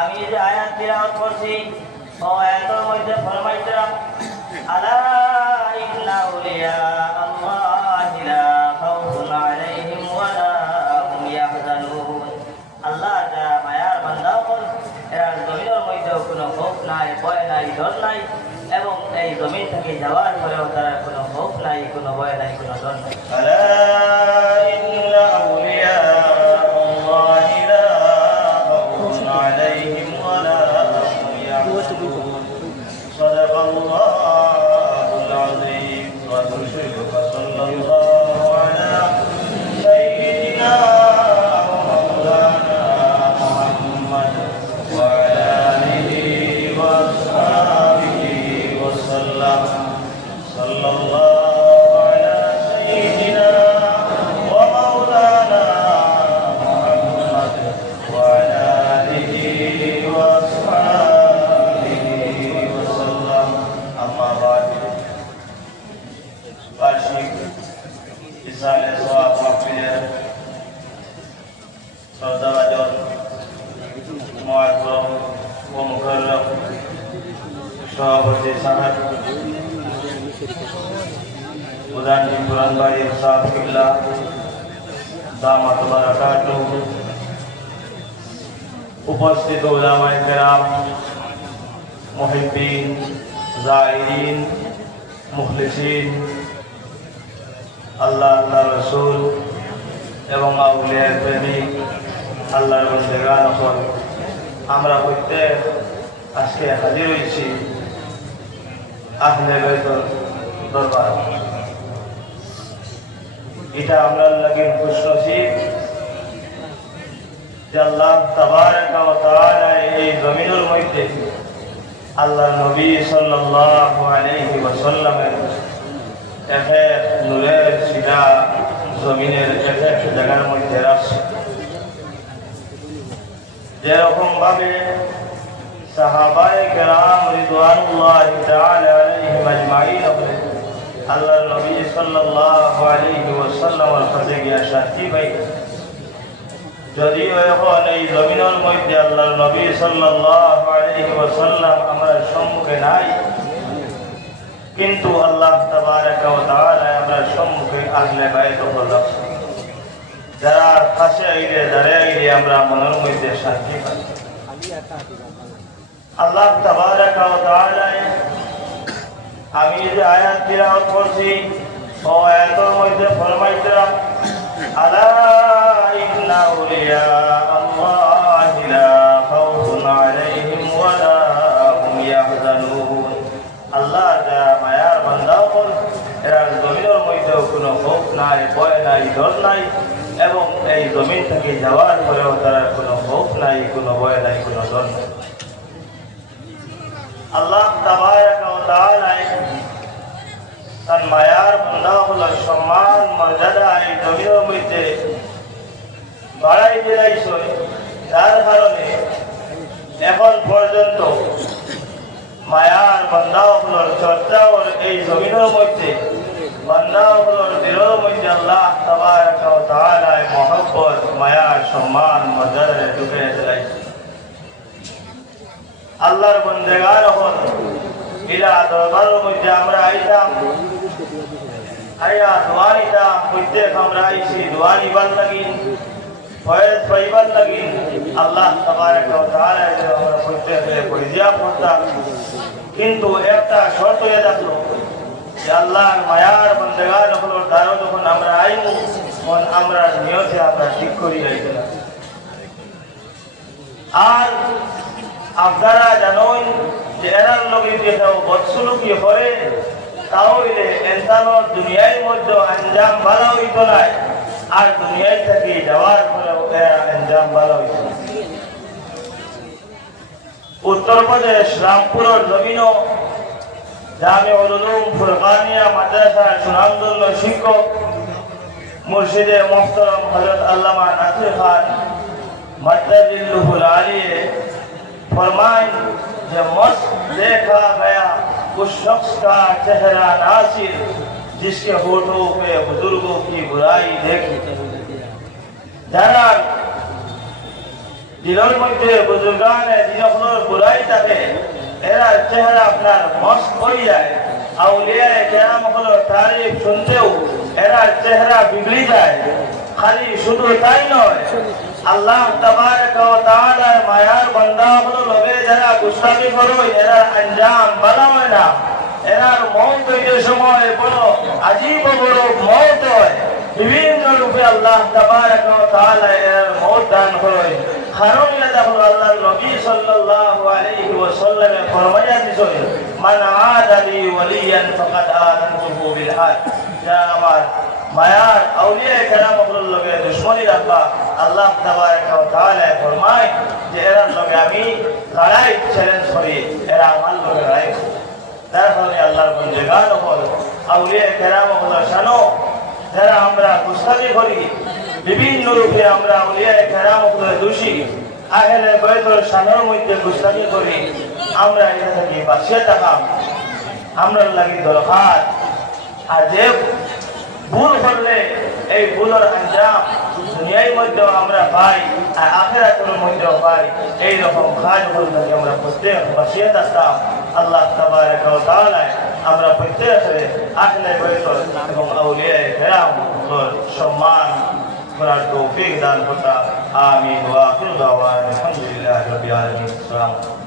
আমি যে আয়াত তিলাওয়াত করছি ও আয়াতের মধ্যে ফরমাইছিলাম আলা ইন্না আউলিয়া আল্লাহি লা খাউফুন আলাইহিম ওয়া লা হুম ইয়াহজানুন। আল্লাহ যারা মায়ার বান্দা হন এরা জমিনের মধ্যে কোনো খৌফ নাই, ভয় নাই, ডর নাই এবং এই জমিন থেকে যাওয়ার পরেও তারা কোনো খৌফ নাই, কোনো ভয় নাই, কোনো ডর নাই। আলা ইন্না আউলিয়া আল্লাহি লা খাউফুন আলাইহিম ওয়া লা হুম ইয়াহজানুন। সাদাকাল্লাহুল আযীম। ওয়া সাল্লাল্লাহু আলা সাইয়্যিদিনা সভাপতি সাহেব প্রধানজি পুরানবাড়ি সাহেবুল্লাহ দামাত বারাকাতুহু, উপস্থিত উলামায়ে কেরাম, মুহিব্বিন, যায়রিন, মুখলিসিন, আল্লাহ আল্লাহ রাসূল এবং আউলিয়ার প্রেমিক আল্লাহর বান্দাগণ, আমরা প্রত্যেক আজকে হাজির হয়েছি আহলে বাইতের দরবার। এটা আমরা লাগি খুশনসিব যে আল্লাহ তাবারাকা ওয়া তাআলা এই জমিনের মধ্যে আল্লাহর নবী সাল্লাল্লাহু আলাইহি ওয়াসাল্লামের এক নূরের সিনা জমিনের এক জায়গার মধ্যে রাখছে। যেরকম ভাবে সাহাবায়ে কেরাম রিদওয়ানুল্লাহি তাআলা আলাইহিম আজমাইন আল্লাহর নবী সাল্লাল্লাহু আলাইহি ওয়াসাল্লামের কাছে গিয়া সাক্ষী পাই, যদিও এখন এই জমিনের মধ্যে আল্লাহর নবী সাল্লাল্লাহু আলাইহি ওয়াসাল্লাম আমার সম্মুখে নাই, কিন্তু আল্লাহ তাবারাকা ওয়া তাআলা আমার সম্মুখে আহলে বাইত হলো, যারা কাছে আইলে দাঁড়িয়ে আইলে আমরা মনের মধ্যে শান্তি পাই। আল্লাহ তাবারাকা ওয়া তাআলা আমি যে আয়াত তিলাওয়াত করছি ও আয়াতের মধ্যে ফরমাইছিলাম আলা ইন্না আউলিয়া আল্লাহি লা খাউফুন আলাইহিম ওয়া লা হুম ইয়াহজানুন। আল্লাহ যারা মায়ার বান্দা হন এরা জমিনের মধ্যে কোনো খৌফ নাই, ভয় নাই, ডর নাই এবং এই জমিন থেকে যাওয়ার পরেও তারা কোনো খৌফ নাই, কোনো ভয় নাই, কোনো ডর নাই। আল্লাহ তাবারাকা ওয়া তাআলা তার মায়ার বান্দাগুলোর সম্মান মর্যাদা এই জমিনের মধ্যে বাড়াই দিয়েছে, যার কারণে এখন পর্যন্ত মায়ার বান্দাগুলোর চর্চা এই জমিনের মধ্যে বান্দাগুলোর দিলের মধ্যে আল্লাহ তাবারাকা ওয়া তাআলা মহব্বত, মায়ার সম্মান মর্যাদা ঢুকে দিয়েছে। আল্লাহর বন্দেগান হন ইলা দরবারের মধ্যে আমরা আইতাম, আইয়া দোয়া নিতাম, প্রত্যেক আমরা আইছি দোয়া নিবার লাগি, ফয়েজ পাইবার লাগি। আল্লাহ তাবারাকা ওয়া তাআলা আমরা প্রত্যেকে পরিজিয়া করতাম, কিন্তু একটা শর্ত হয়ে থাকলো যে আল্লাহর মায়ার বন্দেগান হলো তারও যখন আমরা আইমু তখন আমরা নিয়তে আমরা ঠিক করি আইতাম। আর আপনারা জানেন যে এরার লোকে যেটাও বৎসলুকি করে তাহলে ইনসানের দুনিয়ার মধ্যে আঞ্জাম ভালো হইত না, আর দুনিয়ায় থেকে যাওয়ার পরে আঞ্জাম ভালো হইত না। উত্তরপ্রদেশ রামপুরের জমিনও জামিউল উলুম ফুরকানিয়া মাদ্রাসার সুনামধন্য শিক্ষক মুর্শিদে মোহতরম হযরত আল্লামা নাসির খান मद्दजिल्लुहुल आलिये फरमाए जब मस्त देखा गया उस शख्स का चेहरा नासिर जिसके होठों पे बुजुर्गों की बुराई देखी। যারা দিলের মধ্যে বুজুর্গানে থাকে এরা চেহারা আপনার মস্ত হয়ে যায়। আউলিয়ায়ে কেরাম হলো তারিফ শুনতেও এরা চেহারা বিগড়ে যায়। খালি শুধু তাই নয়, আল্লাহ তাবারaka ওয়া তাআলার মায়ার বান্দা হলো লগে যারা গুস্তাখি করে এরা আঞ্জাম ভালো হয় না। এরার মৌত হইতে সময় বড় আজীব বড় মৌত হয়। বিভিন্ন রূপে আল্লাহ তাবারaka ওয়া তাআলা এর মৌত দান করে। কারণ এটা হলো আল্লাহর নবী সাল্লাল্লাহু আলাইহি ওয়াসাল্লাম ফরমায়া দিয়েছেন, মান আদা লি ওয়ালিয়ান ফাকাদ আযানতুহু বিল হাদ। যা আমার মায়ার আউলিয়ায়ে কেরামের লগে দুশমনী রাখবা, আল্লাহ তাবারaka ওয়া তাআলা ফরমায় যে এর লগে আমি লড়াই চ্যালেঞ্জ করি, এরা আমার লগে লড়াই করে। তার ফলে আল্লাহর বন্দেগান হল আউলিয়ায়ে কেরাম হল শানো। যারা আমরা গুস্তাখি করি বিভিন্ন রূপে আমরা আউলিয়ায়ে কেরাম হল দোষী, আহলে বাইতের শানের মধ্যে গুস্তাখি করি, আমরা এটা থেকে বাঁচিয়ে থাকাম আমরা লাগি দরকার। আর যে ভুল করলে এই ভুলের আঞ্জাম দুনিয়ার মধ্যেও আমরা পাই আর আখিরাতের মধ্যেও পাই। এইরকম কাজ করতে আমরা প্রত্যেক বাঁচিয়ে থাকতাম। আল্লাহ তাবারaka ওয়া তাআলা আমরা প্রত্যেকে আহলে বাইত এবং আউলিয়ায়ে কেরামের সম্মান করার তৌফিক দান করুন। আমিন ওয়া আখিরু দাওয়ানা আলহামদুলিল্লাহি রাব্বিল আলামিন।